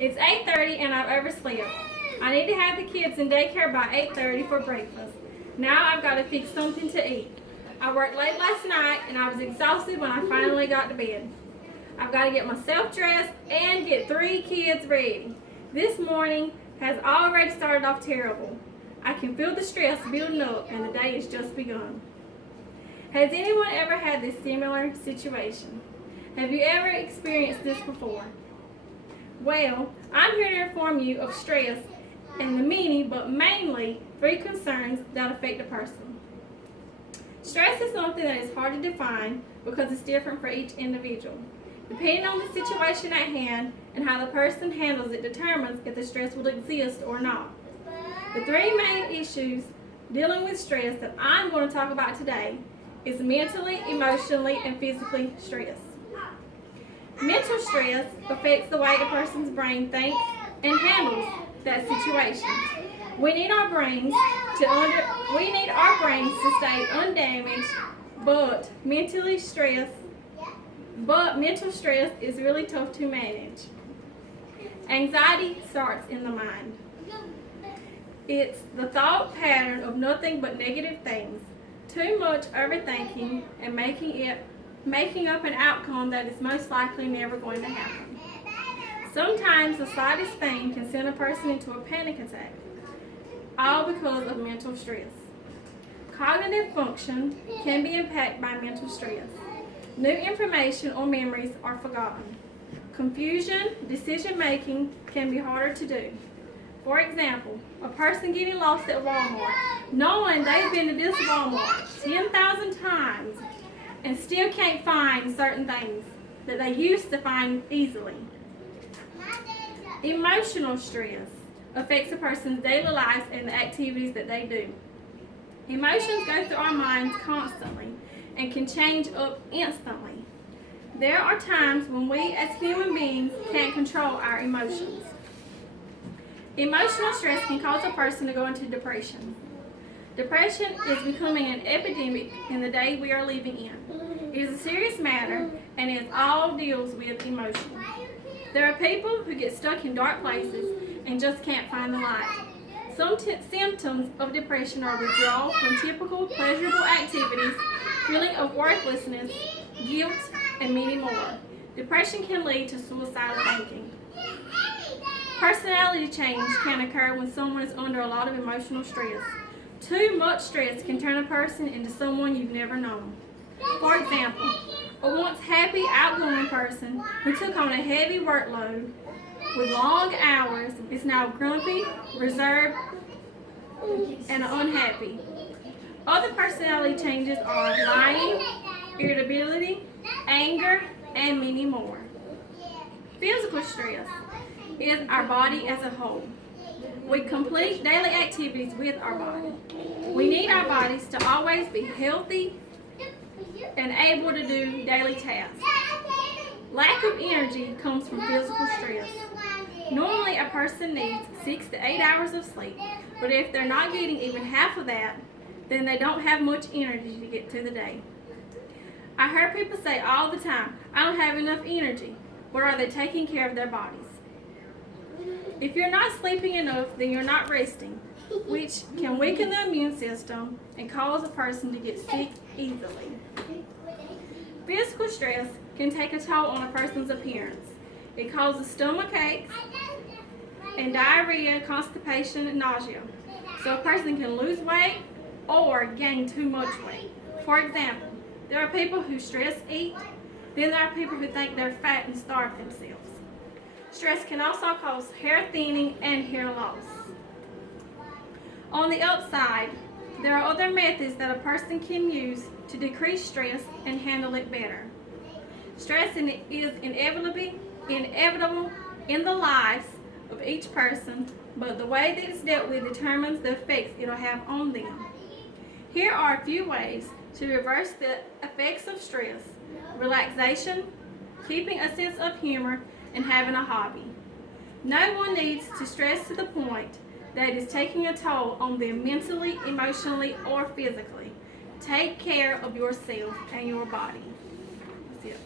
It's 8:30 and I've overslept. I need to have the kids in daycare by 8:30 for breakfast. Now I've got to fix something to eat. I worked late last night and I was exhausted when I finally got to bed. I've got to get myself dressed and get 3 kids ready. This morning has already started off terrible. I can feel the stress building up and the day has just begun. Has anyone ever had this similar situation? Have you ever experienced this before? Well, I'm here to inform you of stress and the many, but mainly 3 concerns that affect a person. Stress is something that is hard to define because it's different for each individual. Depending on the situation at hand and how the person handles it determines if the stress will exist or not. The 3 main issues dealing with stress that I'm going to talk about today is mentally, emotionally, and physically stress. Mental stress affects the way a person's brain thinks and handles that situation. We need our brains to stay undamaged, but mental stress is really tough to manage. Anxiety starts in the mind. It's the thought pattern of nothing but negative things, too much overthinking, and making up an outcome that is most likely never going to happen. Sometimes the slightest thing can send a person into a panic attack, all because of mental stress. Cognitive function can be impacted by mental stress. New information or memories are forgotten. Confusion, decision making can be harder to do. For example, a person getting lost at Walmart, knowing they've been to this Walmart 10,000 times and still can't find certain things that they used to find easily. Emotional stress affects a person's daily lives and the activities that they do. Emotions go through our minds constantly and can change up instantly. There are times when we as human beings can't control our emotions. Emotional stress can cause a person to go into depression. Depression is becoming an epidemic in the day we are living in. It is a serious matter and it all deals with emotion. There are people who get stuck in dark places and just can't find the light. Some symptoms of depression are withdrawal from typical pleasurable activities, feeling of worthlessness, guilt, and many more. Depression can lead to suicidal thinking. Personality change can occur when someone is under a lot of emotional stress. Too much stress can turn a person into someone you've never known. For example, a once happy, outgoing person who took on a heavy workload with long hours is now grumpy, reserved, and unhappy. Other personality changes are lying, irritability, anger, and many more. Physical stress is our body as a whole. We complete daily activities with our body. We need our bodies to always be healthy and able to do daily tasks. Lack of energy comes from physical stress. Normally a person needs 6 to 8 hours of sleep, but if they're not getting even half of that, then they don't have much energy to get through the day. I heard people say all the time, I don't have enough energy, but are they taking care of their bodies? If you're not sleeping enough, then you're not resting, which can weaken the immune system and cause a person to get sick easily. Physical stress can take a toll on a person's appearance. It causes stomach aches and diarrhea, constipation, and nausea. So a person can lose weight or gain too much weight. For example, there are people who stress eat, then there are people who think they're fat and starve themselves. Stress can also cause hair thinning and hair loss. On the upside, there are other methods that a person can use to decrease stress and handle it better. Stress is inevitable in the lives of each person, but the way that it's dealt with determines the effects it'll have on them. Here are a few ways to reverse the effects of stress: relaxation, keeping a sense of humor, and having a hobby. No one needs to stress to the point that it is taking a toll on them mentally, emotionally, or physically. Take care of yourself and your body. That's it.